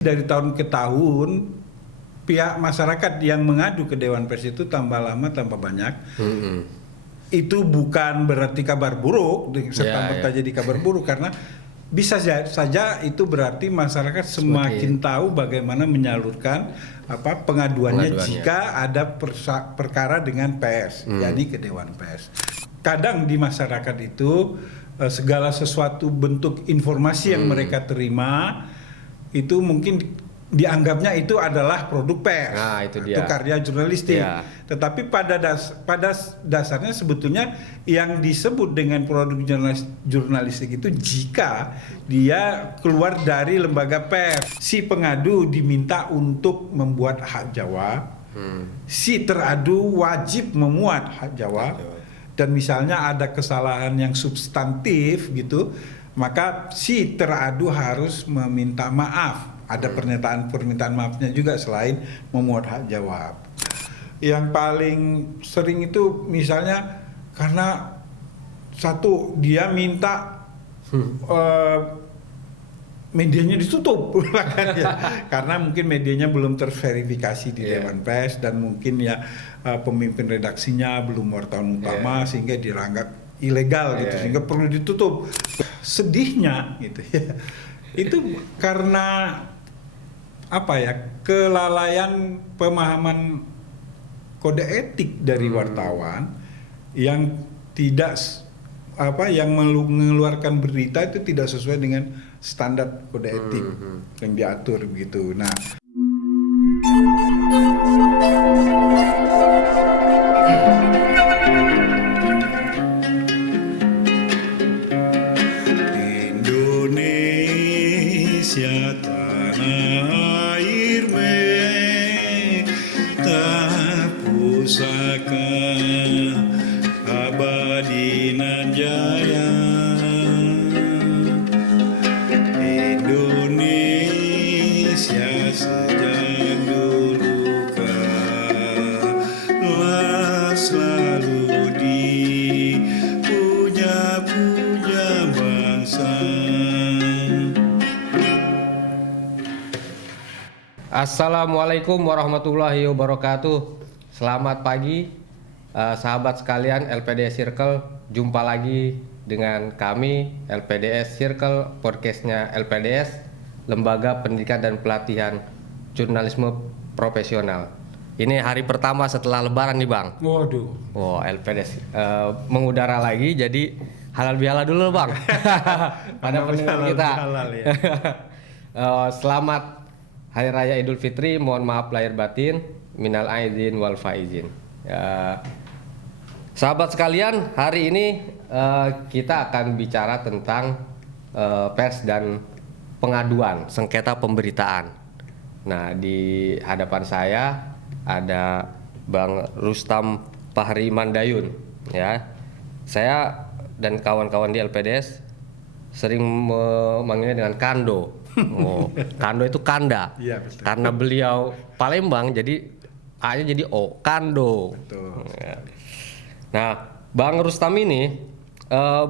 Dari tahun ke tahun pihak masyarakat yang mengadu ke Dewan Pers itu tambah lama tambah banyak. Itu bukan berarti kabar buruk serta-merta jadi kabar buruk, karena bisa saja itu berarti masyarakat semakin tahu bagaimana menyalurkan pengaduannya jika ada perkara dengan pers, jadi ke Dewan Pers. Kadang di masyarakat itu segala sesuatu bentuk informasi yang mereka terima itu mungkin dianggapnya itu adalah produk pers, itu karya jurnalistik. Tetapi pada dasarnya sebetulnya yang disebut dengan produk jurnalistik itu jika dia keluar dari lembaga pers. Si pengadu diminta untuk membuat hak jawab, si teradu wajib memuat hak jawab, dan misalnya ada kesalahan yang substantif gitu, maka si teradu harus meminta maaf. Ada permintaan maafnya juga selain memuat hak jawab. Yang paling sering itu misalnya karena satu dia minta medianya ditutup karena mungkin medianya belum terverifikasi di Dewan Pers, dan mungkin ya pemimpin redaksinya belum wartawan utama sehingga dianggap ilegal gitu, sehingga perlu ditutup. Sedihnya gitu ya, itu karena kelalaian pemahaman kode etik dari wartawan yang tidak yang mengeluarkan berita itu tidak sesuai dengan standar kode etik yang diatur begitu. Nah, Indonesia tanah air tak pusaka abadi nan jaya. Indonesia sejak dulu kalah selalu dipuja-puja bangsa. Assalamualaikum warahmatullahi wabarakatuh. Selamat pagi sahabat sekalian LPDS Circle. Jumpa lagi dengan kami LPDS Circle, podcastnya LPDS, Lembaga Pendidikan dan Pelatihan Jurnalisme Profesional. Ini hari pertama setelah Lebaran nih Bang. Waduh. LPDS mengudara lagi, jadi halal bihalal dulu Bang. Pada pendengar kita. Selamat Hari Raya Idul Fitri, mohon maaf lahir batin, minal aidin wal faizin. Sahabat sekalian, hari ini kita akan bicara tentang pers dan pengaduan sengketa pemberitaan. Nah, di hadapan saya ada Bang Rustam Fahri Mandayun. Ya, saya dan kawan-kawan di LPDS sering memanggilnya dengan Kando. Kando itu Kanda. Iya, betul. Karena beliau Palembang, jadi A-nya jadi O, Kando. Betul. Nah, Bang Rustam ini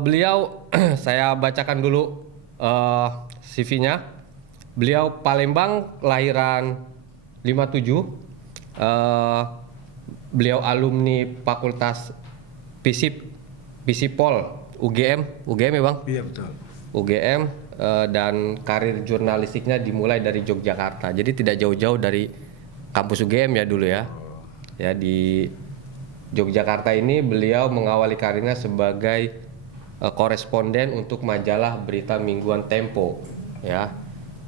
beliau saya bacakan dulu CV-nya. Beliau Palembang, kelahiran 57. Beliau alumni Fakultas Fisipol UGM ya Bang? Iya, betul. UGM, dan karir jurnalistiknya dimulai dari Yogyakarta. Jadi tidak jauh-jauh dari kampus UGM ya dulu ya. Ya, di Yogyakarta ini beliau mengawali karirnya sebagai koresponden untuk majalah berita mingguan Tempo ya.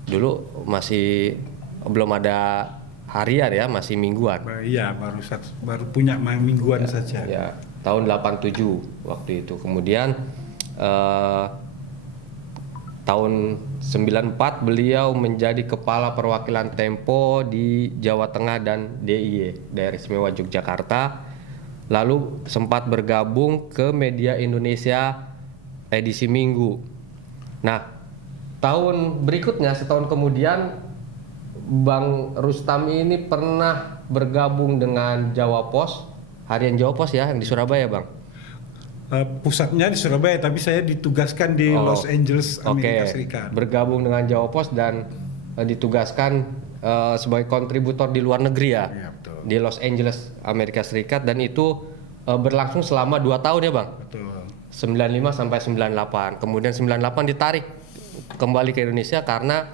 Dulu masih belum ada harian ya, masih mingguan. Iya, baru punya mingguan saja. Ya, tahun 87 waktu itu. Kemudian tahun 94 beliau menjadi kepala perwakilan Tempo di Jawa Tengah dan DIY, Daerah Istimewa Yogyakarta. Lalu sempat bergabung ke Media Indonesia edisi Minggu. Nah, tahun berikutnya, setahun kemudian, Bang Rustam ini pernah bergabung dengan Jawa Pos, harian Jawa Pos ya, yang di Surabaya Bang. Pusatnya di Surabaya, tapi saya ditugaskan di Los Angeles, Amerika Serikat. Bergabung dengan Jawa Pos dan ditugaskan sebagai kontributor di luar negeri ya, Iya, betul. di Los Angeles, Amerika Serikat, dan itu berlangsung selama 2 tahun ya Bang, Betul. 95 sampai 98. Kemudian 98 ditarik kembali ke Indonesia karena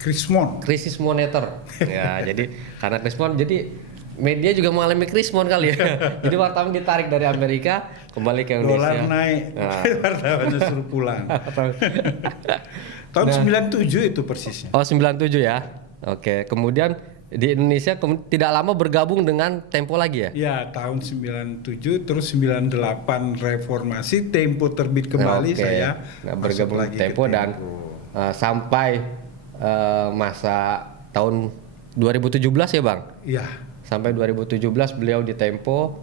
Krismon. krisis moneter. Ya, jadi karena krisis moneter, jadi media juga mengalami krisis moneter kali ya. Jadi wartawan ditarik dari Amerika kembali ke Indonesia. Dolar naik, Nah. wartawannya suruh pulang. Tahun 97 itu persisnya. Oh 97 ya. Oke. Kemudian di Indonesia tidak lama bergabung dengan Tempo lagi ya. Ya, tahun 97 terus 98 reformasi, Tempo terbit kembali, Oke. saya Nah, masuk bergabung lagi di ke Tempo dan sampai masa tahun 2017 ya Bang. ya, Sampai 2017 beliau di Tempo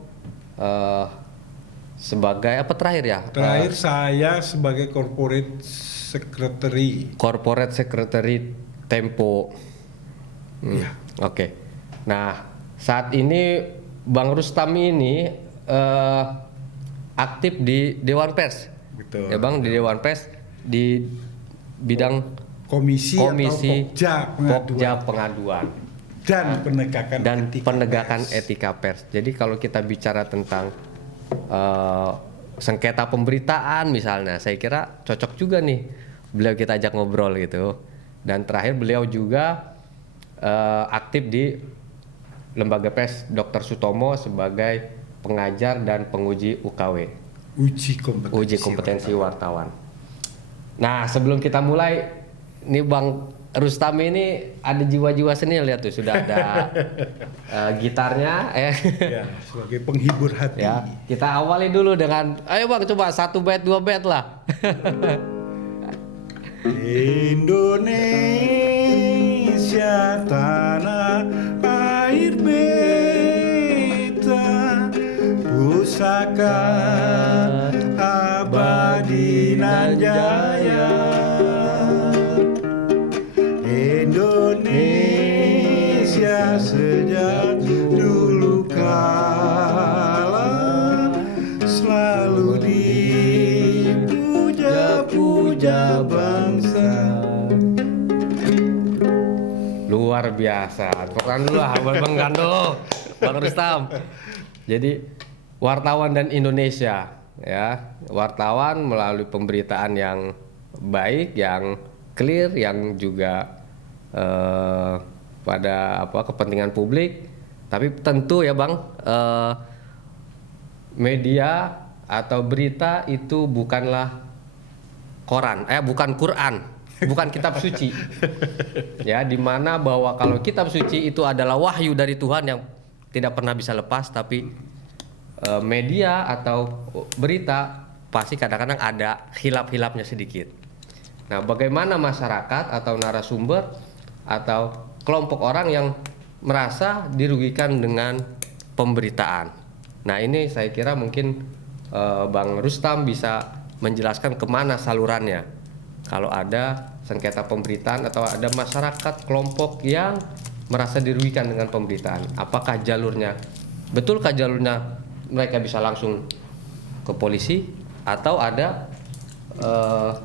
sebagai apa terakhir ya? terakhir saya sebagai corporate secretary. Corporate Secretary Tempo. Ya. Oke. Nah, saat ini Bang Rustam ini aktif di Dewan Pers. Betul. Ya Bang, di Dewan Pers di bidang Komisi atau Pokja pengaduan dan penegakan dan etika penegakan pers. etika pers. Jadi kalau kita bicara tentang sengketa pemberitaan misalnya, saya kira cocok juga nih beliau kita ajak ngobrol gitu. Dan terakhir beliau juga aktif di Lembaga Pers Dr. Sutomo sebagai pengajar dan penguji UKW, uji kompetensi wartawan. Nah, sebelum kita mulai, nih Bang Rustam ini ada jiwa-jiwa seni, lihat tuh sudah ada gitarnya Ya, sebagai penghibur hati. ya. Kita awali dulu dengan ayo Bang, coba 1 bait 2 bait lah. Indonesia tanah air beta, pusaka abadi nan jaya. Indonesia sejak dulu kala selalu dipuja-puja bangsa. Luar biasa. Tekan dulu lah Bang Gando, Bang Rustam. Jadi wartawan dan Indonesia ya. Wartawan melalui pemberitaan yang baik, yang clear, yang juga pada kepentingan publik. Tapi tentu ya Bang, media atau berita itu bukanlah bukan Quran, bukan kitab suci. Ya, dimana bahwa kalau kitab suci itu adalah wahyu dari Tuhan yang tidak pernah bisa lepas, tapi media atau berita pasti kadang-kadang ada hilap-hilapnya sedikit. Nah, bagaimana masyarakat atau narasumber atau kelompok orang yang merasa dirugikan dengan pemberitaan. Nah, ini saya kira mungkin Bang Rustam bisa menjelaskan kemana salurannya. Kalau ada sengketa pemberitaan atau ada masyarakat kelompok yang merasa dirugikan dengan pemberitaan, apakah jalurnya, betulkah jalurnya mereka bisa langsung ke polisi atau ada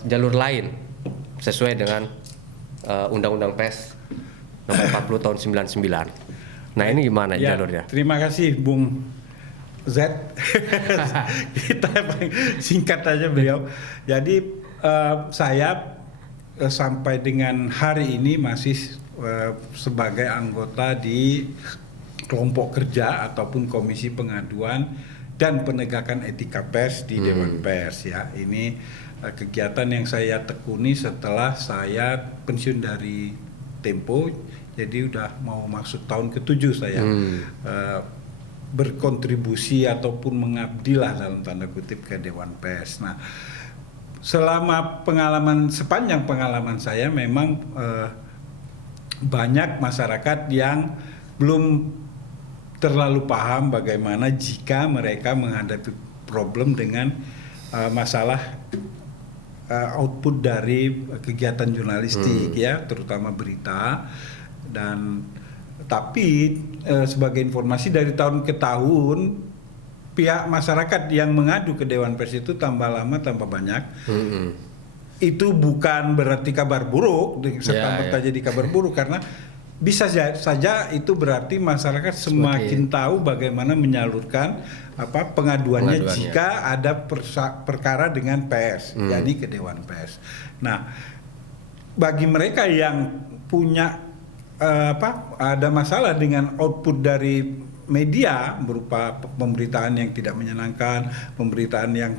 jalur lain sesuai dengan Undang-Undang Pers nomor 40 tahun 99. Nah, ini gimana Ya, jalurnya? terima kasih Bung Z. Kita singkat aja beliau. Jadi saya sampai dengan hari ini masih sebagai anggota di kelompok kerja ataupun komisi pengaduan dan penegakan etika pers di Dewan Pers ya. Ini kegiatan yang saya tekuni setelah saya pensiun dari Tempo, jadi udah mau masuk tahun ke-7 saya berkontribusi ataupun mengabdilah dalam tanda kutip ke Dewan Pers. Nah, selama sepanjang pengalaman saya memang banyak masyarakat yang belum terlalu paham bagaimana jika mereka menghadapi problem dengan masalah output dari kegiatan jurnalistik ya, terutama berita. Dan tapi sebagai informasi dari tahun ke tahun pihak masyarakat yang mengadu ke Dewan Pers itu tambah lama tambah banyak. itu bukan berarti kabar buruk serta-merta jadi kabar buruk, karena bisa saja itu berarti masyarakat semakin tahu bagaimana menyalurkan pengaduannya jika ada perkara dengan pers, yakni ke Dewan Pers. Nah, bagi mereka yang punya ada masalah dengan output dari media berupa pemberitaan yang tidak menyenangkan, pemberitaan yang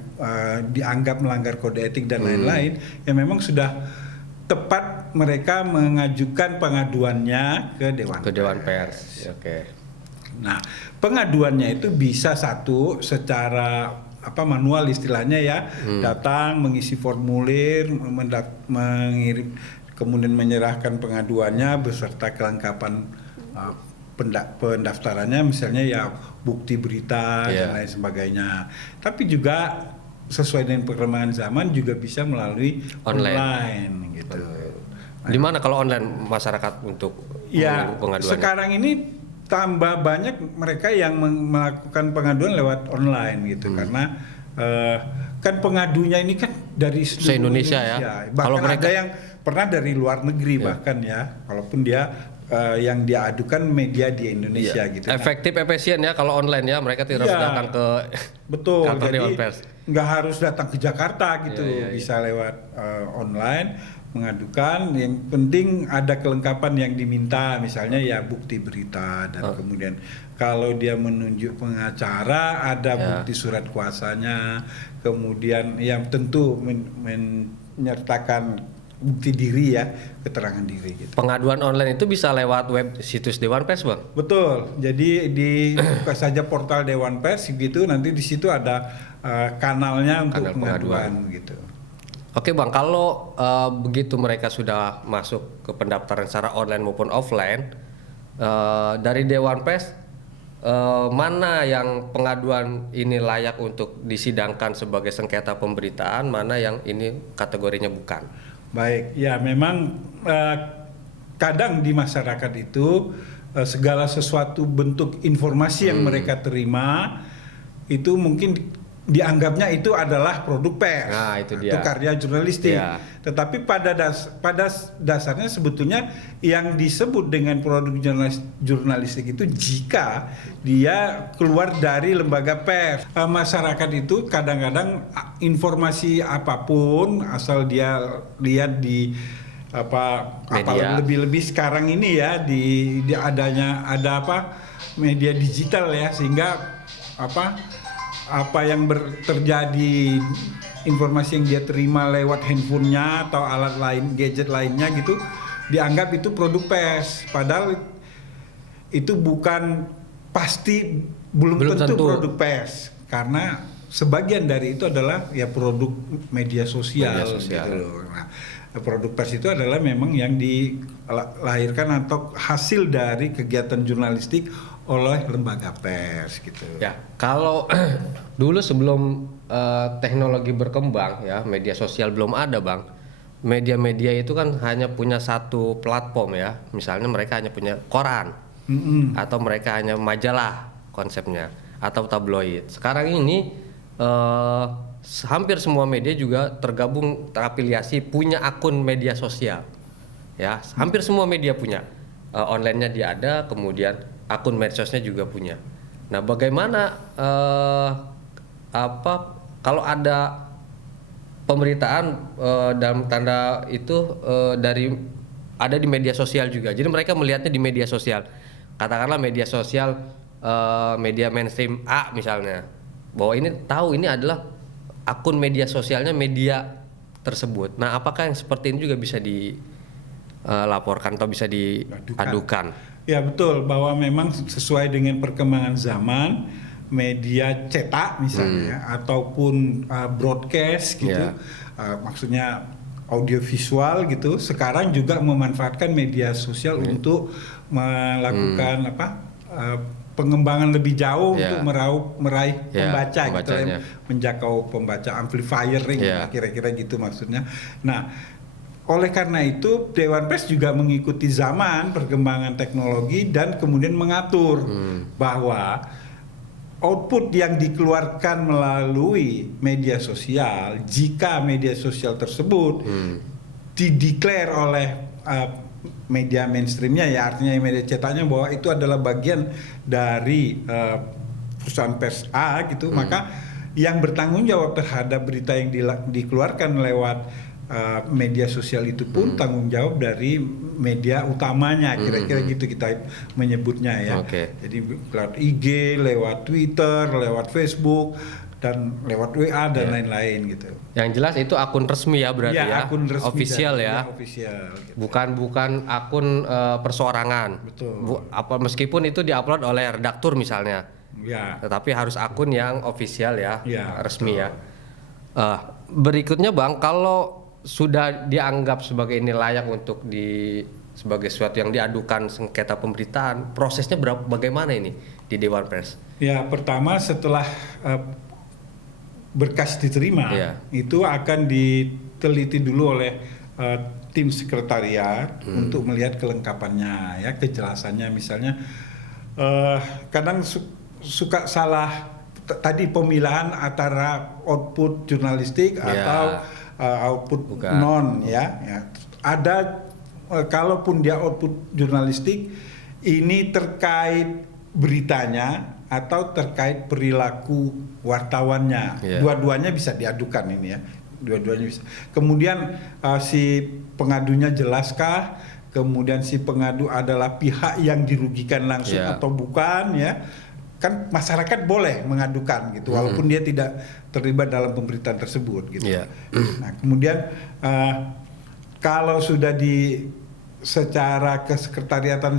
dianggap melanggar kode etik dan lain-lain, yang memang sudah tepat mereka mengajukan pengaduannya ke Dewan Pers. Oke. Nah, pengaduannya itu bisa secara manual istilahnya ya, datang mengisi formulir, mengirim, kemudian menyerahkan pengaduannya beserta kelengkapan pendaftarannya, misalnya ya bukti berita dan lain sebagainya. Tapi juga sesuai dengan perkembangan zaman juga bisa melalui online gitu. Di mana kalau online masyarakat untuk pengaduannya? Sekarang ini tambah banyak mereka yang melakukan pengaduan lewat online gitu, karena kan pengadunya ini kan dari seluruh Indonesia ya. Bahkan kalau mereka ada yang pernah dari luar negeri bahkan ya, walaupun dia yang dia adukan media di Indonesia gitu. Efektif, efisien ya kalau online ya, mereka tidak harus datang ke kantor Dewan Pers. Nggak harus datang ke Jakarta gitu, bisa lewat online mengadukan. Yang penting ada kelengkapan yang diminta, misalnya ya bukti berita dan kemudian kalau dia menunjuk pengacara ada bukti surat kuasanya, kemudian yang tentu menyertakan bukti diri ya, keterangan diri gitu. Pengaduan online itu bisa lewat web situs Dewan Pers, Bang? Betul. Jadi buka saja portal Dewan Pers gitu, nanti di situ ada kanalnya untuk pengaduan gitu. Oke, Bang, kalau begitu mereka sudah masuk ke pendaftaran secara online maupun offline, dari Dewan Pers mana yang pengaduan ini layak untuk disidangkan sebagai sengketa pemberitaan, mana yang ini kategorinya bukan? Baik, ya memang kadang di masyarakat itu segala sesuatu bentuk informasi yang mereka terima itu mungkin dianggapnya itu adalah produk pers atau karya jurnalistik. Tetapi pada dasarnya sebetulnya yang disebut dengan produk jurnalistik itu jika dia keluar dari lembaga pers. Masyarakat itu kadang-kadang informasi apapun asal dia lihat di lebih-lebih sekarang ini ya di ada media digital ya, sehingga apa yang terjadi, informasi yang dia terima lewat handphonenya atau alat lain, gadget lainnya gitu, dianggap itu produk pers. Padahal itu bukan pasti, belum tentu produk pers, karena sebagian dari itu adalah ya produk media sosial. Gitu. Nah, produk pers itu adalah memang yang dilahirkan atau hasil dari kegiatan jurnalistik oleh lembaga pers gitu. Ya, kalau dulu sebelum teknologi berkembang ya, media sosial belum ada, Bang. Media-media itu kan hanya punya satu platform ya. Misalnya mereka hanya punya koran, atau mereka hanya majalah konsepnya, atau tabloid. Sekarang ini hampir semua media juga terafiliasi punya akun media sosial. Ya, hampir semua media punya. Online-nya dia ada, kemudian akun medsosnya juga punya. Nah, bagaimana kalau ada pemberitaan dalam tanda itu ada di media sosial juga. Jadi mereka melihatnya di media sosial. Katakanlah media sosial media mainstream A misalnya, bahwa ini adalah akun media sosialnya media tersebut. Nah, apakah yang seperti ini juga bisa dilaporkan atau bisa diadukan? Ya betul, bahwa memang sesuai dengan perkembangan zaman, media cetak misalnya ataupun broadcast gitu, maksudnya audiovisual gitu, sekarang juga memanfaatkan media sosial untuk melakukan pengembangan lebih jauh untuk meraih pembaca gitu, menjangkau pembaca, amplifying kira-kira gitu maksudnya. Nah, oleh karena itu Dewan Pers juga mengikuti zaman perkembangan teknologi dan kemudian mengatur bahwa output yang dikeluarkan melalui media sosial, jika media sosial tersebut dideklar oleh media mainstreamnya, ya artinya media cetaknya, bahwa itu adalah bagian dari perusahaan pers A gitu, maka yang bertanggung jawab terhadap berita yang dikeluarkan lewat media sosial itu pun tanggung jawab dari media utamanya, kira-kira gitu kita menyebutnya ya. Jadi lewat IG, lewat Twitter, lewat Facebook, dan lewat WA dan lain-lain gitu. Yang jelas itu akun resmi ya berarti ya, akun resmi official ya. Official, gitu. Bukan akun perseorangan. Betul. Meskipun itu diupload oleh redaktur misalnya. Ya. Tetapi harus akun yang official ya, resmi betul. ya. Berikutnya Bang, kalau sudah dianggap sebagai ini layak untuk sebagai sesuatu yang diadukan sengketa pemberitaan, prosesnya bagaimana ini di Dewan Pers? Ya, pertama setelah berkas diterima, itu akan diteliti dulu oleh tim sekretariat untuk melihat kelengkapannya, ya, kejelasannya. Misalnya kadang suka salah tadi pemilahan antara output jurnalistik atau output non, ya. Ada kalaupun dia output jurnalistik, ini terkait beritanya atau terkait perilaku wartawannya, dua-duanya bisa diadukan ini ya, dua-duanya bisa. Kemudian si pengadunya jelaskah, kemudian si pengadu adalah pihak yang dirugikan langsung atau bukan, ya. Kan masyarakat boleh mengadukan gitu, walaupun dia tidak terlibat dalam pemberitaan tersebut gitu. Nah, kemudian kalau sudah secara kesekretariatan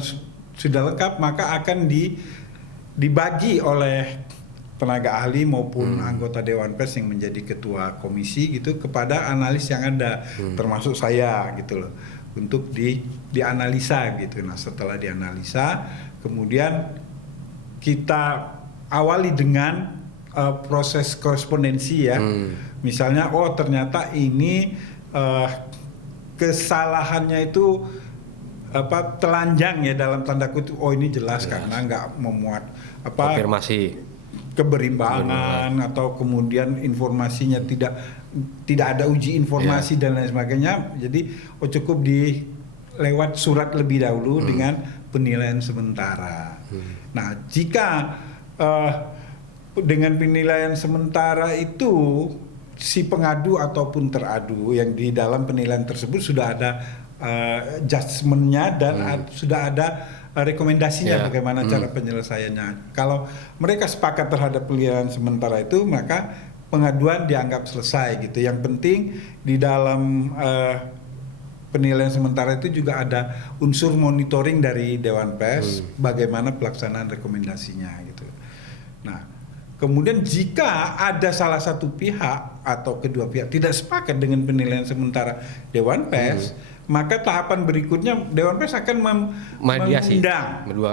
sudah lengkap, maka akan dibagi oleh tenaga ahli maupun anggota Dewan Pers yang menjadi ketua komisi gitu kepada analis yang ada, termasuk saya gitu loh, untuk dianalisa gitu. Nah, setelah dianalisa, kemudian kita awali dengan proses korespondensi ya. Misalnya, oh ternyata ini kesalahannya itu telanjang ya, dalam tanda kutip. Oh ini jelas karena nggak memuat konfirmasi keberimbangan atau kemudian informasinya tidak ada uji informasi dan lain sebagainya. Jadi cukup lewat surat lebih dahulu dengan penilaian sementara. Nah, jika dengan penilaian sementara itu si pengadu ataupun teradu yang di dalam penilaian tersebut sudah ada judgementnya dan sudah ada rekomendasinya bagaimana cara penyelesaiannya. Kalau mereka sepakat terhadap penilaian sementara itu, maka pengaduan dianggap selesai gitu. Yang penting di dalam penilaian sementara itu juga ada unsur monitoring dari Dewan Pers bagaimana pelaksanaan rekomendasinya gitu. Nah, kemudian jika ada salah satu pihak atau kedua pihak tidak sepakat dengan penilaian sementara Dewan Pers, maka tahapan berikutnya Dewan Pers akan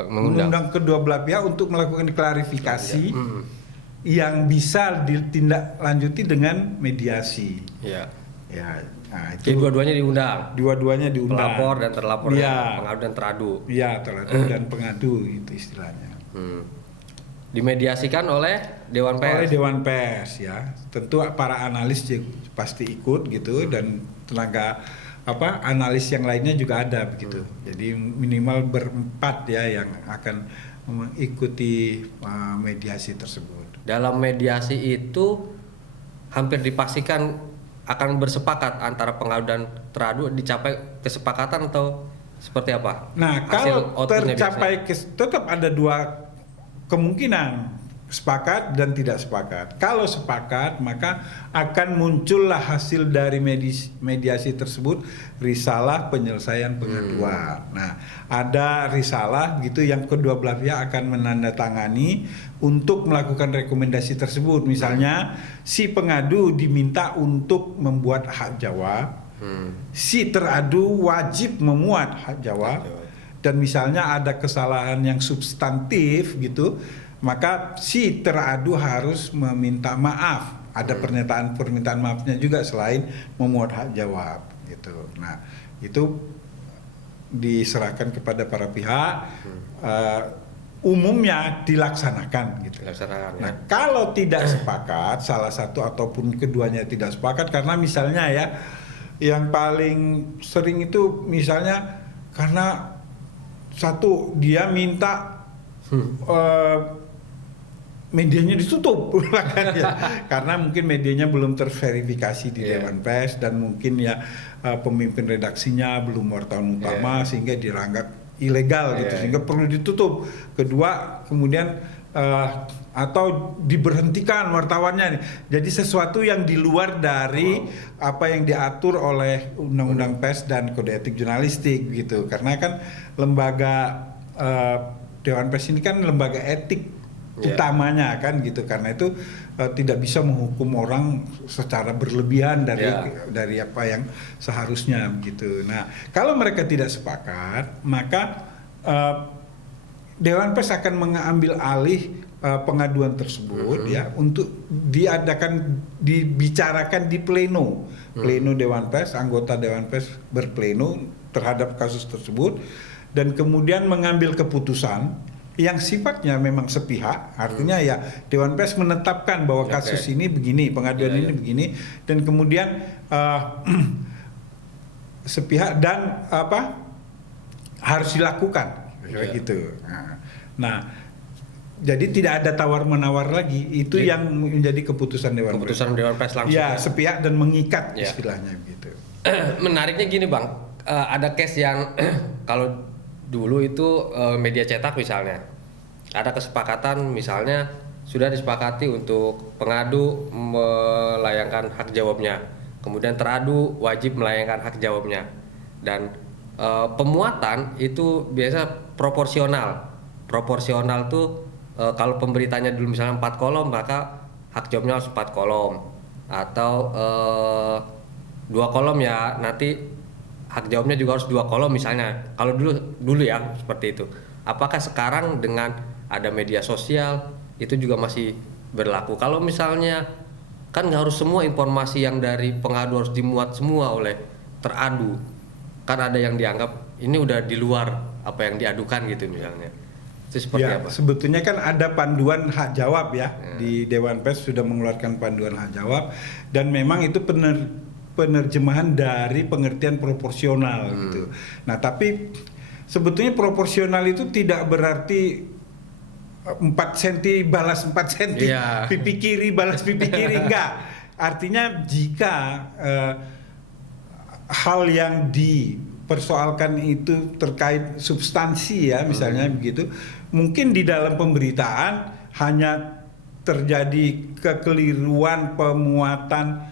mengundang kedua belah pihak untuk melakukan klarifikasi yang bisa ditindaklanjuti dengan mediasi. Nah, jadi dua-duanya diundang. Pelapor dan terlapor, pengadu dan teradu. Iya, teradu dan pengadu itu istilahnya. Dimediasikan oleh Dewan Pers. Oleh Dewan Pers ya. Tentu para analis pasti ikut gitu, dan tenaga analis yang lainnya juga ada begitu. Jadi minimal berempat ya yang akan mengikuti mediasi tersebut. Dalam mediasi itu hampir dipastikan akan bersepakat antara pengadu dan teradu, dicapai kesepakatan atau seperti apa? Nah, kalau tercapai tetap ada dua kemungkinan, sepakat dan tidak sepakat. Kalau sepakat, maka akan muncullah hasil dari mediasi tersebut, risalah penyelesaian pengaduan. Nah, ada risalah gitu yang kedua belah pihak akan menandatangani untuk melakukan rekomendasi tersebut. Misalnya, si pengadu diminta untuk membuat hak jawab, si teradu wajib memuat hak jawab, dan misalnya ada kesalahan yang substantif gitu, maka si teradu harus meminta maaf. Ada permintaan maafnya juga selain memuat hak jawab gitu. Nah, itu diserahkan kepada para pihak. umumnya dilaksanakan gitu. Dilaksanakan. Nah, kalau tidak sepakat, salah satu ataupun keduanya tidak sepakat, karena misalnya ya, yang paling sering itu misalnya karena satu dia minta medianya ditutup karena mungkin medianya belum terverifikasi di Dewan Pers, dan mungkin ya pemimpin redaksinya belum wartawan utama sehingga dianggap ilegal gitu, sehingga perlu ditutup. Kedua, kemudian atau diberhentikan wartawannya. Jadi sesuatu yang di luar dari apa yang diatur oleh Undang-Undang Pers dan Kode Etik Jurnalistik gitu. Karena kan lembaga Dewan Pers ini kan lembaga etik utamanya kan gitu. Karena itu tidak bisa menghukum orang secara berlebihan dari apa yang seharusnya gitu. Nah, kalau mereka tidak sepakat, maka Dewan Pers akan mengambil alih pengaduan tersebut ya untuk dibicarakan di pleno Dewan Pers. Anggota Dewan Pers berpleno terhadap kasus tersebut dan kemudian mengambil keputusan yang sifatnya memang sepihak. Artinya ya Dewan Pers menetapkan bahwa kasus ini begini, pengaduan ini begini, dan kemudian sepihak dan harus dilakukan gitu. Nah, jadi tidak ada tawar-menawar lagi. Itu yang menjadi keputusan Dewan Pers. Keputusan Dewan Pers langsung. Ya, sepihak dan mengikat istilahnya gitu. Menariknya gini Bang, ada case yang kalau dulu itu media cetak misalnya, ada kesepakatan misalnya sudah disepakati untuk pengadu melayangkan hak jawabnya, kemudian teradu wajib melayangkan hak jawabnya, dan pemuatan itu biasa proporsional tuh kalau pemberitanya dulu misalnya 4 kolom, maka hak jawabnya harus 4 kolom, atau 2 kolom ya nanti hak jawabnya juga harus 2 kolom misalnya. Kalau dulu ya seperti itu. Apakah sekarang dengan ada media sosial itu juga masih berlaku? Kalau misalnya kan nggak harus semua informasi yang dari pengadu harus dimuat semua oleh teradu. Kan ada yang dianggap ini udah di luar apa yang diadukan gitu misalnya. Itu seperti apa? Sebetulnya kan ada panduan hak jawab ya. Di Dewan Pers sudah mengeluarkan panduan hak jawab, dan memang itu penerjemahan dari pengertian proporsional gitu. Nah, tapi sebetulnya proporsional itu tidak berarti 4 cm balas 4 cm, pipi kiri balas pipi kiri, enggak. Artinya jika hal yang dipersoalkan itu terkait substansi ya, misalnya begitu, mungkin di dalam pemberitaan hanya terjadi kekeliruan pemuatan,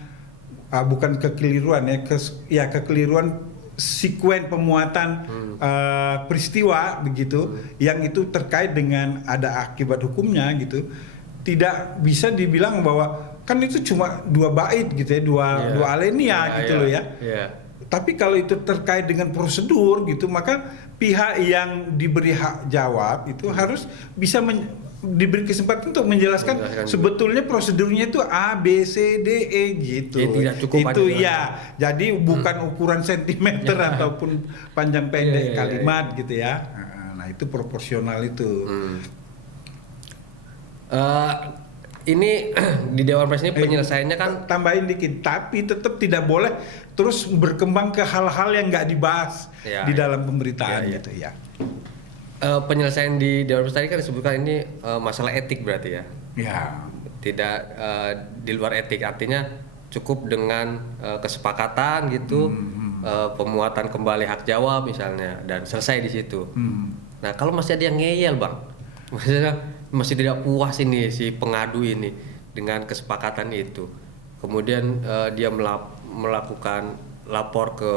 bukan kekeliruan ya, kekeliruan sekuen pemuatan peristiwa begitu, yang itu terkait dengan ada akibat hukumnya gitu. Tidak bisa dibilang bahwa kan itu cuma 2 bait gitu ya, dua alinea gitu loh ya. Tapi kalau itu terkait dengan prosedur gitu, maka pihak yang diberi hak jawab itu harus bisa diberi kesempatan untuk menjelaskan sebetulnya prosedurnya itu A, B, C, D, E gitu. Tidak cukup itu ya. Jadi bukan ukuran sentimeter ataupun panjang pendek kalimat gitu ya. Nah, itu proporsional itu. Ini di Dewan Pers ini penyelesaiannya kan tambahin dikit, tapi tetap tidak boleh terus berkembang ke hal-hal yang nggak dibahas di dalam pemberitaan gitu ya. Penyelesaian di Dewan Pers tadi kan disebutkan ini masalah etik berarti ya. Tidak di luar etik, artinya cukup dengan kesepakatan gitu, pemuatan kembali hak jawab misalnya, dan selesai di situ. Nah, kalau masih ada yang ngeyel Bang, maksudnya masih tidak puas ini si pengadu ini dengan kesepakatan itu, kemudian dia melakukan lapor ke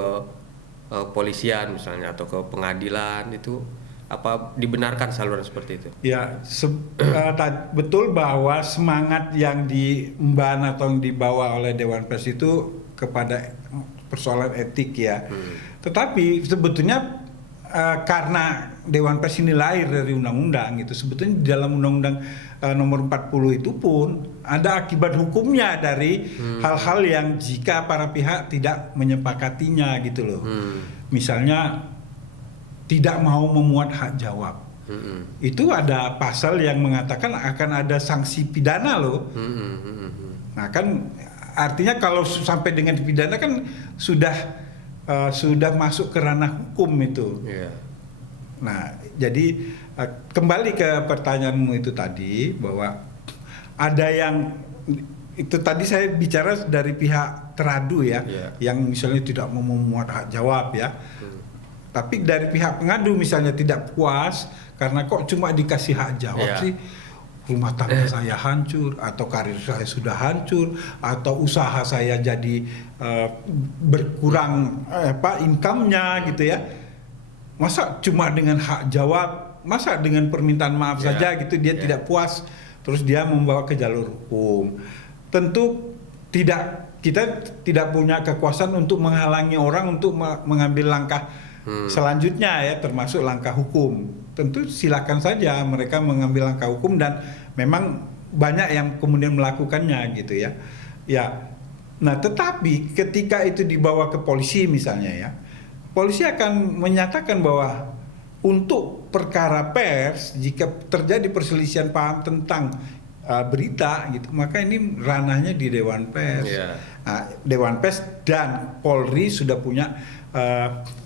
polisian misalnya atau ke pengadilan, itu apa dibenarkan saluran seperti itu? Ya, betul bahwa semangat yang diemban atau yang dibawa oleh Dewan Pers itu kepada persoalan etik ya. Tetapi sebetulnya karena Dewan Pers ini lahir dari undang-undang gitu, sebetulnya di dalam undang-undang nomor 40 itu pun ada akibat hukumnya dari hal-hal yang jika para pihak tidak menyepakatinya gitu loh. Misalnya tidak mau memuat hak jawab Itu ada pasal yang mengatakan akan ada sanksi pidana loh. Nah kan artinya kalau sampai dengan pidana kan sudah masuk ke ranah hukum itu. Nah jadi kembali ke pertanyaanmu itu tadi, bahwa ada yang itu tadi saya bicara dari pihak teradu ya, yang misalnya tidak mau memuat hak jawab ya. Tapi dari pihak pengadu misalnya tidak puas karena kok cuma dikasih hak jawab sih, rumah tangga saya hancur, atau karir saya sudah hancur, atau usaha saya jadi berkurang income-nya gitu ya. Masa cuma dengan hak jawab, masa dengan permintaan maaf saja gitu dia tidak puas, terus dia membawa ke jalur hukum. Tentu kita tidak punya kekuasaan untuk menghalangi orang untuk mengambil langkah selanjutnya ya, termasuk langkah hukum. Tentu silakan saja mereka mengambil langkah hukum, dan memang banyak yang kemudian melakukannya gitu ya. Nah tetapi ketika itu dibawa ke polisi misalnya ya, polisi akan menyatakan bahwa untuk perkara pers, jika terjadi perselisihan paham tentang berita gitu, maka ini ranahnya di Dewan Pers. Nah, Dewan Pers dan Polri sudah punya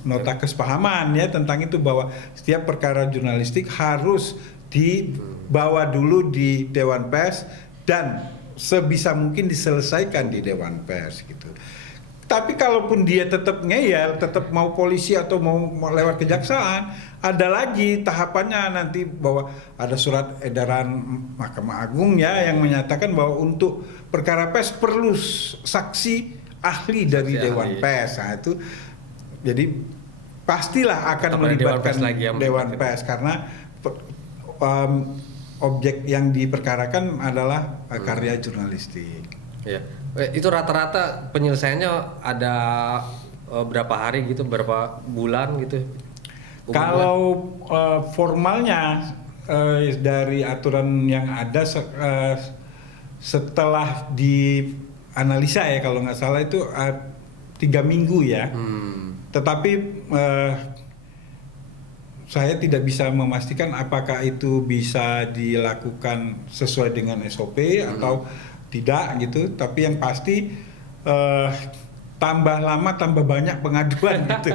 nota kesepahaman ya tentang itu, bahwa setiap perkara jurnalistik harus dibawa dulu di Dewan Pers dan sebisa mungkin diselesaikan di Dewan Pers gitu. Tapi kalaupun dia tetap ngeyel, tetap mau polisi atau mau lewat kejaksaan, ada lagi tahapannya nanti, bahwa ada surat edaran Mahkamah Agung ya yang menyatakan bahwa untuk perkara pers perlu saksi ahli dari Dewan Pers. Nah itu jadi pastilah akan melibatkan Dewan Pers karena objek yang diperkarakan adalah karya jurnalistik. Itu rata-rata penyelesaiannya ada berapa hari gitu, berapa bulan gitu? Kalau formalnya dari aturan yang ada setelah dianalisa ya, kalau nggak salah itu 3 minggu ya. Tetapi saya tidak bisa memastikan apakah itu bisa dilakukan sesuai dengan SOP atau tidak gitu. Tapi yang pasti tambah lama tambah banyak pengaduan gitu.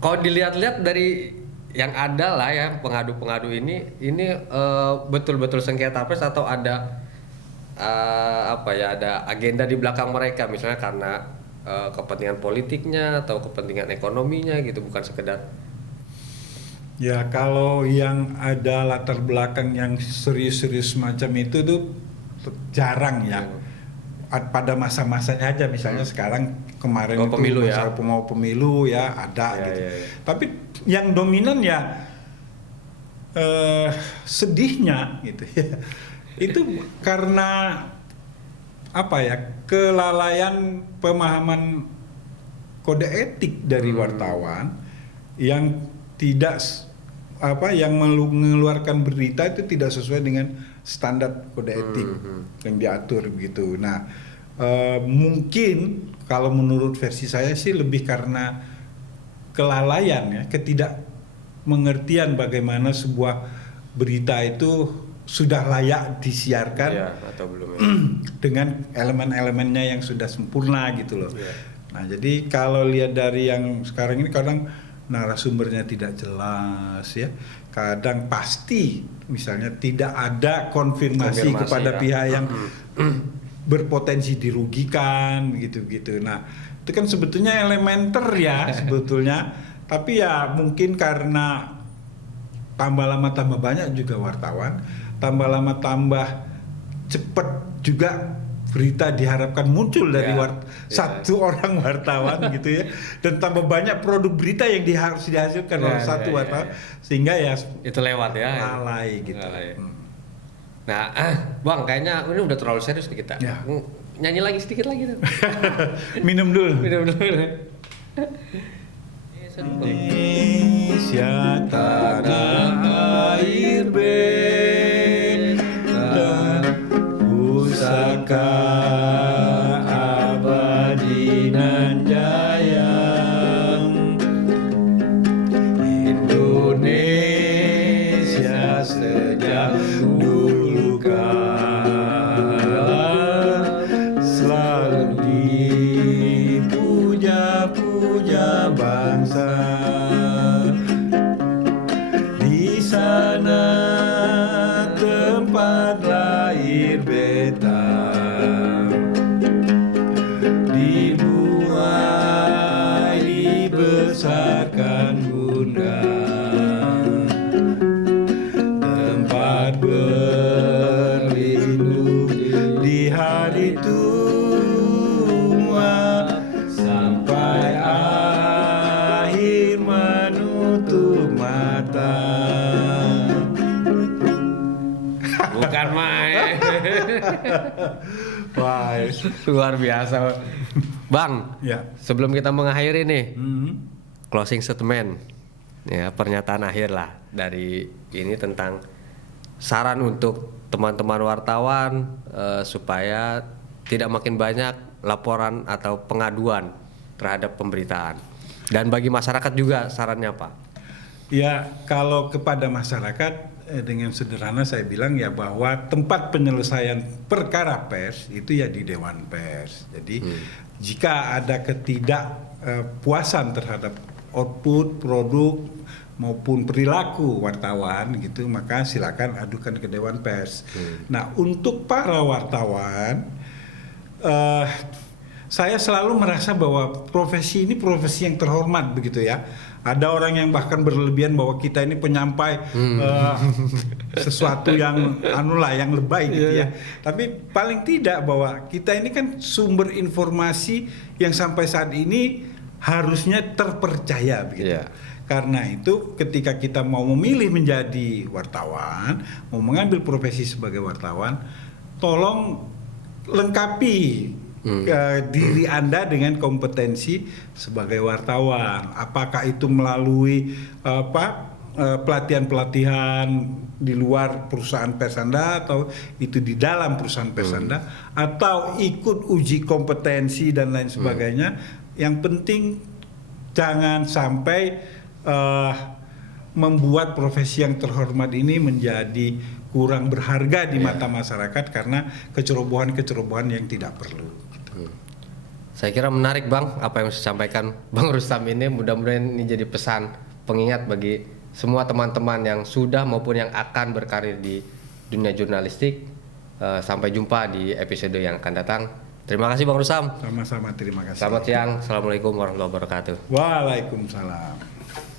Kalau dilihat-lihat dari yang ada lah ya, pengadu-pengadu ini betul-betul sengketa pers atau ada ada agenda di belakang mereka, misalnya karena kepentingan politiknya atau kepentingan ekonominya gitu, bukan sekedar. Ya kalau yang ada latar belakang yang serius-serius macam itu tuh jarang ya. Pada masa-masanya aja, misalnya sekarang kemarin itu pemilu masalah pemilu ya ada gitu. Tapi yang dominan ya sedihnya gitu ya. Itu karena kelalaian pemahaman kode etik dari wartawan yang tidak yang mengeluarkan berita itu tidak sesuai dengan standar kode etik yang diatur begitu. Nah, mungkin kalau menurut versi saya sih lebih karena kelalaian ya, ketidakmengertian bagaimana sebuah berita itu sudah layak disiarkan atau belum dengan elemen-elemennya yang sudah sempurna gitu loh. Nah, jadi kalau lihat dari yang sekarang ini kadang narasumbernya tidak jelas ya, kadang pasti misalnya tidak ada konfirmasi kepada pihak yang berpotensi dirugikan gitu-gitu. Nah itu kan sebetulnya elementer ya sebetulnya, tapi ya mungkin karena tambah lama tambah banyak juga wartawan, tambah lama tambah cepat juga berita diharapkan muncul dari satu orang wartawan gitu ya, dan tambah banyak produk berita yang harus dihasilkan oleh satu wartawan sehingga ya itu lewat ya lalai gitu. Nah Bang, kayaknya ini udah terlalu serius nih kita. Nyanyi lagi sedikit lagi dong. minum dulu Indonesia tanah air pusaka abadi nan jaya, bangsa. Di sana tempat lahir beta, dibuai dibesarkan bunda, tempat berlindung di hari tua, sampai akhir menutup mata. Bukan main. Wah, Luar biasa. Bang, ya. sebelum kita mengakhiri nih, Hmm. closing statement, ya pernyataan akhir lah dari ini tentang saran untuk teman-teman wartawan supaya tidak makin banyak laporan atau pengaduan terhadap pemberitaan. Dan bagi masyarakat juga sarannya apa? Ya, kalau kepada masyarakat dengan sederhana saya bilang ya bahwa tempat penyelesaian perkara pers itu ya di Dewan Pers. Jadi jika ada ketidakpuasan terhadap output, produk maupun perilaku wartawan gitu, maka silakan adukan ke Dewan Pers. Nah, untuk para wartawan, saya selalu merasa bahwa profesi ini profesi yang terhormat begitu ya. Ada orang yang bahkan berlebihan bahwa kita ini penyampai sesuatu yang yang lebay gitu ya. Tapi paling tidak bahwa kita ini kan sumber informasi yang sampai saat ini harusnya terpercaya begitu. Karena itu ketika kita mau memilih menjadi wartawan, mau mengambil profesi sebagai wartawan, tolong lengkapi diri Anda dengan kompetensi sebagai wartawan. Apakah itu melalui pelatihan-pelatihan di luar perusahaan pers Anda, atau itu di dalam perusahaan pers Anda, atau ikut uji kompetensi dan lain sebagainya. Yang penting jangan sampai membuat profesi yang terhormat ini menjadi kurang berharga di mata masyarakat karena kecerobohan-kecerobohan yang tidak perlu. Saya kira menarik Bang apa yang disampaikan Bang Rustam ini. Mudah-mudahan ini jadi pesan pengingat bagi semua teman-teman yang sudah maupun yang akan berkarir di dunia jurnalistik. Sampai jumpa di episode yang akan datang. Terima kasih Bang Rustam. Sama-sama, terima kasih. Selamat siang. Assalamualaikum warahmatullahi wabarakatuh. Waalaikumsalam.